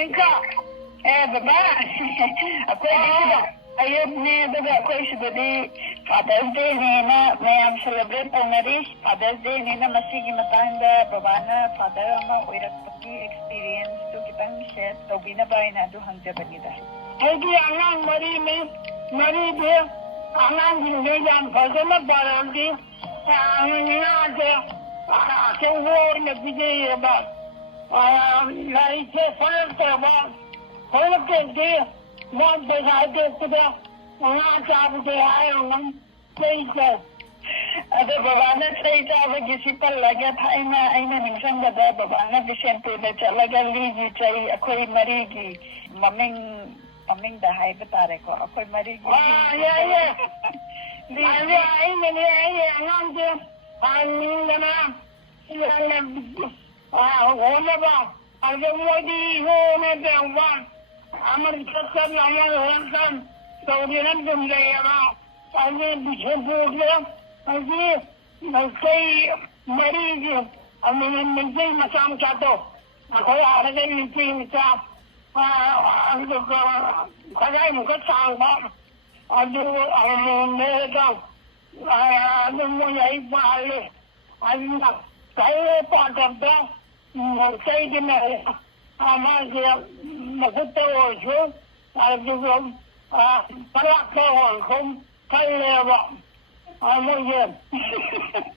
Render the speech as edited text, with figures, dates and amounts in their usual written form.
Amerika. Baba, ako dito. Ayun ni Baba, ako di Father's Day ni na may celebrate ang nari. Father's Day ni na masigi matanda Baba na father ama uirat pati experience to kitang share. So binabay na duhang jabanida. Ay di angang mari di angang hindi yan pwede magbaral di. Ang nga di ang war na bigay ba. Naise fire ba. Kaya di One thing I did today, mga sabi ko ayaw ng places. Ada baba na sa itawa gisipal lagat ay na minsan gada baba na bisente na talaga ligi chay ako'y marigi maming dahay batare ko ako'y marigi. Yeah. Ay ang din ang wala ba? Ang mo di ho na dawa. আমার সরকার আমার হলাম সৌদিরাম জমজাইয়া আমি বিশ্বপুর উঠলাম আমি সেই Maurice আমি নিজেই মাসাম চাতো এখন আরেকজন নিচে মিশা খাজাই মুখে চাংবা আজু মেয়েটাও এই পাহাড়ে আমি কাইলে পাঠাবো সেই দিনে আমার Magkatawa palakpawan kung kailangan. Ano yan?